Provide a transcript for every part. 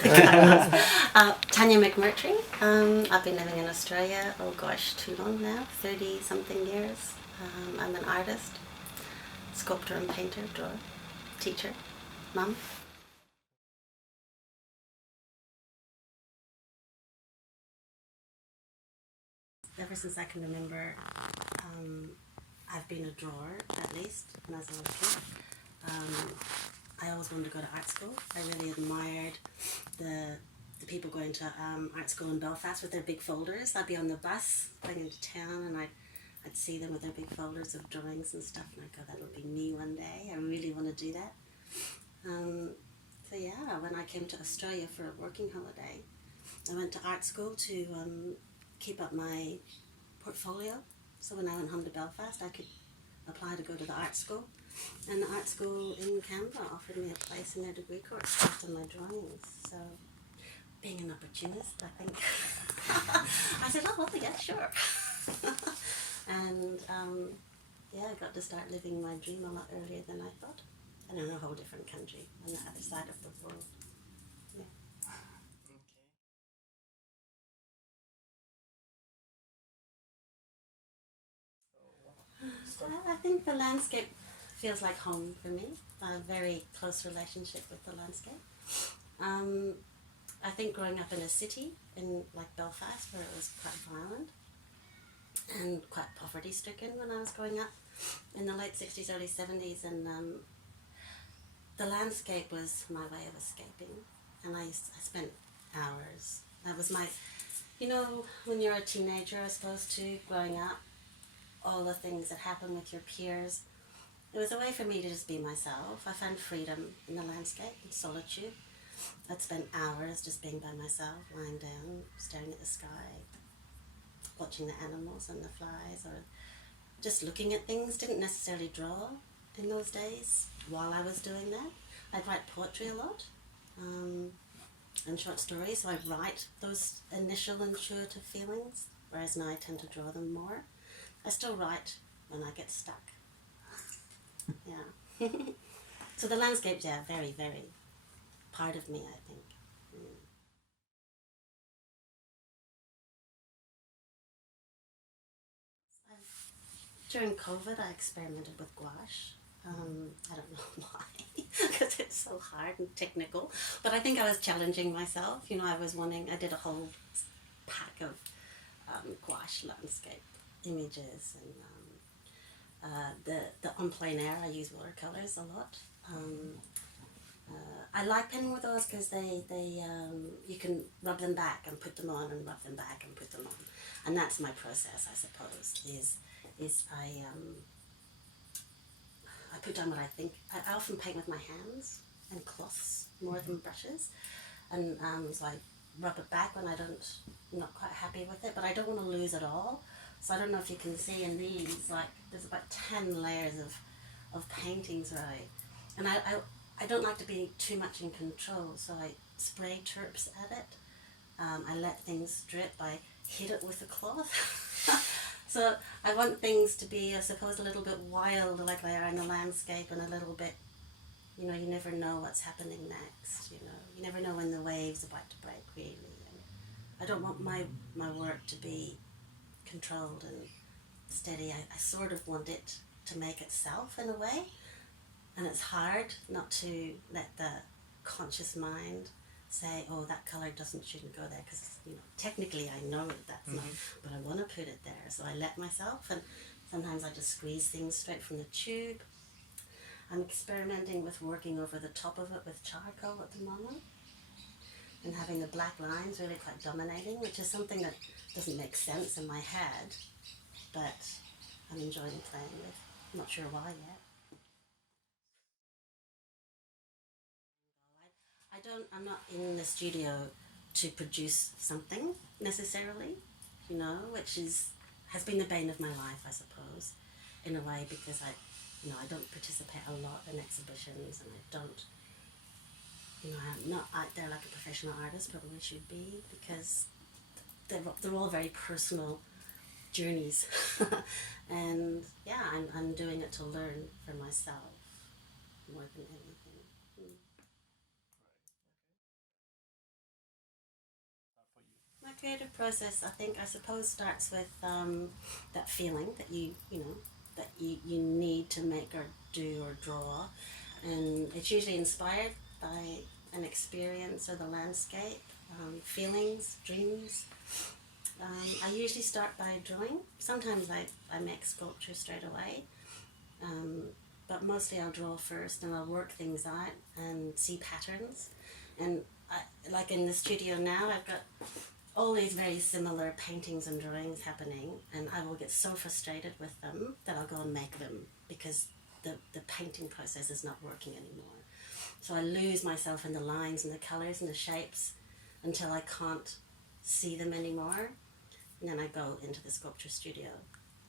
Tania McMurtry. I've been living in Australia, oh gosh, too long now, 30 something years. I'm an artist, sculptor and painter, drawer, teacher, mum. Ever since I can remember, um, I've been a drawer, at least, when I was a little kid. Um, I always wanted to go to art school. I really admired the people going to art school in Belfast with their big folders. I'd be on the bus going into town and I'd see them with their big folders of drawings and stuff, and I'd go, that'll be me one day. I really want to do that. Um, so yeah, when I came to Australia for a working holiday, I went to art school to keep up my portfolio. So when I went home to Belfast, I could apply to go to the art school. And the art school in Canberra offered me a place in their degree course based on my drawings. So being an opportunist, I think, I said, oh, well, yeah, sure. And yeah, I got to start living my dream a lot earlier than I thought. And in a whole different country on the other side of the world. Yeah. Well, I think the landscape feels like home for me. A very close relationship with the landscape. Um, I think growing up in a city in like Belfast, where it was quite violent and quite poverty stricken when I was growing up in the late 60s, early 70s, and the landscape was my way of escaping. And I spent hours. That was my, you know, when you're a teenager, I suppose, too, growing up, all the things that happen with your peers. It was a way for me to just be myself. I found freedom in the landscape, in solitude. I'd spend hours just being by myself, lying down, staring at the sky, watching the animals and the flies, or just looking at things. Didn't necessarily draw in those days while I was doing that. I'd write poetry a lot, and short stories, so I'd write those initial intuitive feelings, whereas now I tend to draw them more. I still write when I get stuck. Yeah. So the landscape's, yeah, very, very part of me, I think. Mm. During COVID, I experimented with gouache. I don't know why, because it's so hard and technical. But I think I was challenging myself. You know, I did a whole pack of gouache landscape images, and the en plein air, I use watercolors a lot. I like painting with those because you can rub them back and put them on, and rub them back and put them on, and that's my process, I suppose. Is I put down what I think. I often paint with my hands and cloths more than brushes, and so I rub it back when I'm not quite happy with it, but I don't want to lose it all. So I don't know if you can see in these, like there's about 10 layers of paintings, right? And I don't like to be too much in control, so I spray terps at it. I let things drip. I hit it with a cloth. So I want things to be, I suppose, a little bit wild, like they are in the landscape, and a little bit, you know, you never know what's happening next. You know, you never know when the wave's about to break, really. And I don't want my work to be controlled and steady. I sort of want it to make itself in a way, and it's hard not to let the conscious mind say, oh, that color shouldn't go there, because, you know, technically I know that's not, but I want to put it there, so I let myself. And sometimes I just squeeze things straight from the tube. I'm experimenting with working over the top of it with charcoal at the moment, and having the black lines really quite dominating, which is something that doesn't make sense in my head, but I'm enjoying playing with. I'm not sure why yet. I'm not in the studio to produce something necessarily, you know, has been the bane of my life, I suppose, in a way, because I don't participate a lot in exhibitions, and I don't, I'm not out there like a professional artist probably should be, because they're all very personal journeys. And yeah, I'm doing it to learn for myself more than anything. creative process, I suppose, starts with that feeling that you need to make or do or draw, and it's usually inspired by an experience or the landscape, feelings, dreams. I usually start by drawing. Sometimes I make sculpture straight away, but mostly I'll draw first and I'll work things out and see patterns. And like in the studio now, I've got all these very similar paintings and drawings happening, and I will get so frustrated with them that I'll go and make them because the painting process is not working anymore. So I lose myself in the lines and the colours and the shapes until I can't see them anymore. And then I go into the sculpture studio,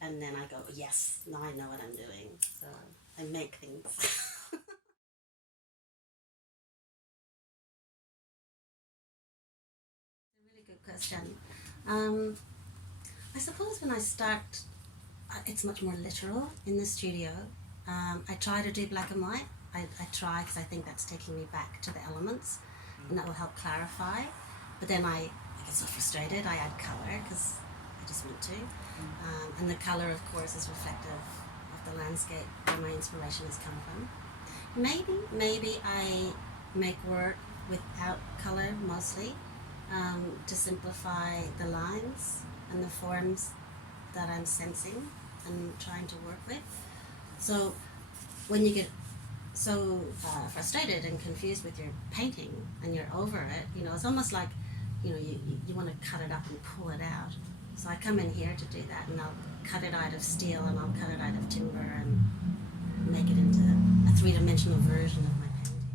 and then I go, yes, now I know what I'm doing. So I make things. A really good question. I suppose when I start, it's much more literal in the studio. I try to do black and white. I try because I think that's taking me back to the elements, and that will help clarify. But then I get so frustrated, I add colour because I just want to. And the colour, of course, is reflective of the landscape where my inspiration has come from. Maybe I make work without colour mostly, to simplify the lines and the forms that I'm sensing and trying to work with. So when you get so frustrated and confused with your painting and you're over it, it's almost like, you want to cut it up and pull it out. So I come in here to do that, and I'll cut it out of steel and I'll cut it out of timber and make it into a three-dimensional version of my painting.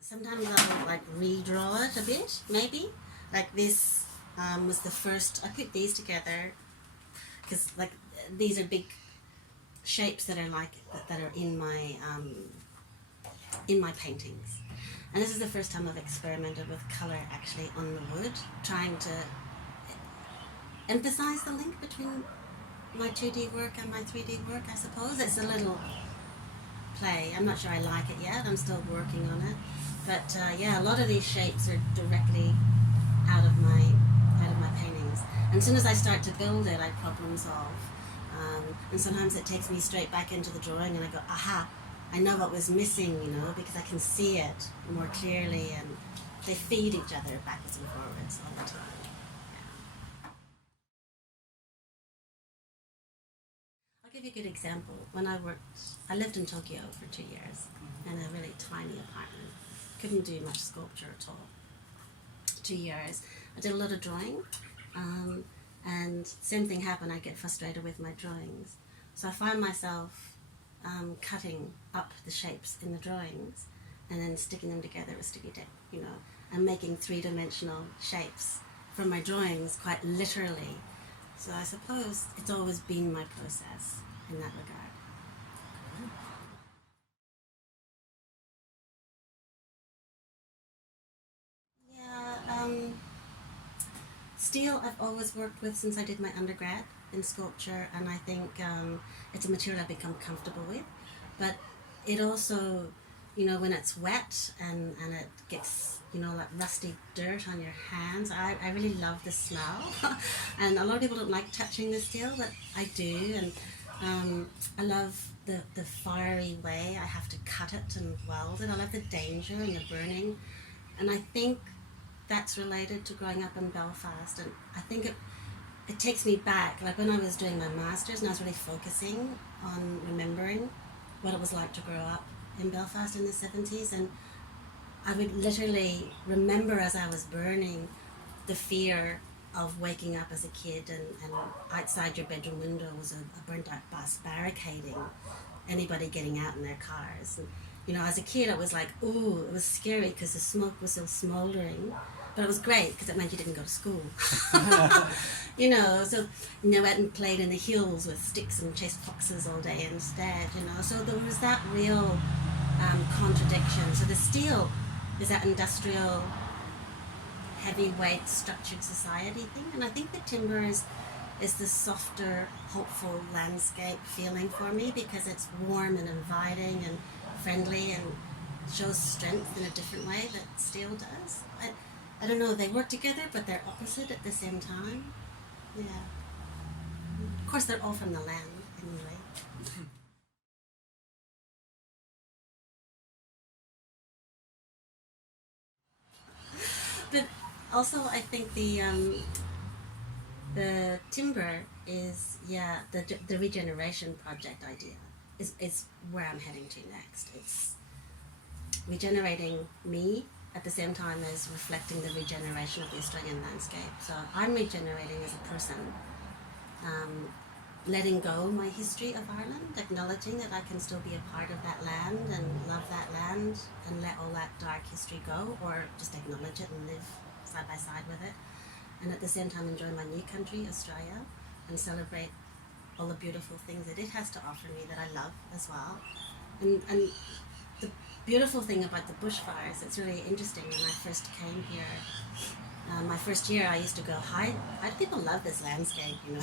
Sometimes I'll redraw it a bit, maybe. Like this was the first, I put these together because these are big shapes that are in my paintings. And this is the first time I've experimented with colour actually on the wood, trying to emphasise the link between my 2D work and my 3D work, I suppose. It's a little play. I'm not sure I like it yet. I'm still working on it. But a lot of these shapes are directly out of my paintings. And as soon as I start to build it, I problem solve. And sometimes it takes me straight back into the drawing and I go, aha, I know what was missing, because I can see it more clearly, and they feed each other backwards and forwards all the time. Yeah. I'll give you a good example. When I lived in Tokyo for 2 years in a really tiny apartment. Couldn't do much sculpture at all. 2 years. I did a lot of drawing, and same thing happened. I get frustrated with my drawings. So I find myself cutting up the shapes in the drawings and then sticking them together with sticky tape, and making three-dimensional shapes from my drawings quite literally. So I suppose it's always been my process in that regard. Yeah, steel I've always worked with since I did my undergrad in sculpture, and I think it's a material I've become comfortable with. But it also, when it's wet and it gets, like rusty dirt on your hands, I really love the smell. And a lot of people don't like touching the steel, but I do. And I love the fiery way I have to cut it and weld it. I love the danger and the burning. And I think that's related to growing up in Belfast. And I think it takes me back, like when I was doing my master's and I was really focusing on remembering what it was like to grow up in Belfast in the 70s, and I would literally remember as I was burning the fear of waking up as a kid and outside your bedroom window was a burnt out bus barricading anybody getting out in their cars. And, as a kid it was like, ooh, it was scary because the smoke was still smouldering. But it was great because it meant you didn't go to school. So I went and played in the hills with sticks and chased foxes all day instead, So there was that real contradiction. So the steel is that industrial, heavyweight, structured society thing. And I think the timber is the softer, hopeful landscape feeling for me because it's warm and inviting and friendly and shows strength in a different way that steel does. I don't know, they work together, but they're opposite at the same time. Yeah. Of course, they're all from the land anyway. But also, I think the timber is, yeah, the regeneration project idea is where I'm heading to next. It's regenerating me at the same time as reflecting the regeneration of the Australian landscape. So I'm regenerating as a person, um, letting go my history of Ireland, acknowledging that I can still be a part of that land and love that land and let all that dark history go, or just acknowledge it and live side by side with it. And at the same time enjoy my new country, Australia, and celebrate all the beautiful things that it has to offer me that I love as well. And the beautiful thing about the bushfires, it's really interesting. When I first came here, my first year, I used to go, how do people love this landscape, you know?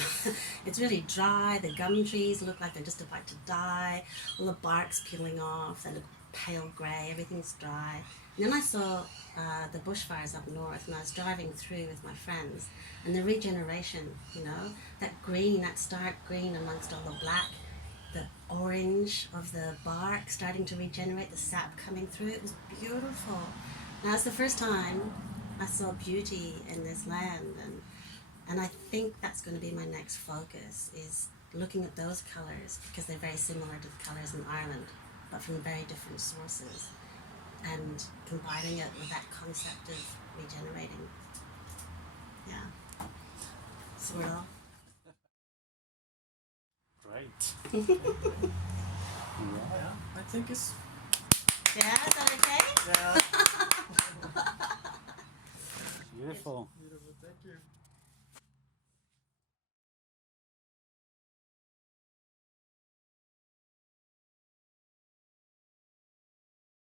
It's really dry, the gum trees look like they're just about to die, all the bark's peeling off, they look pale grey, everything's dry. And then I saw the bushfires up north, and I was driving through with my friends, and the regeneration, you know, that green, that stark green amongst all the black, the orange of the bark starting to regenerate, the sap coming through, it was beautiful. Now it's the first time I saw beauty in this land, and I think that's going to be my next focus, is looking at those colours, because they're very similar to the colours in Ireland, but from very different sources, and combining it with that concept of regenerating. Yeah. Swirl. Great. Yeah, I think it's. Yeah, is that okay? Yeah. Beautiful. Beautiful. Thank you.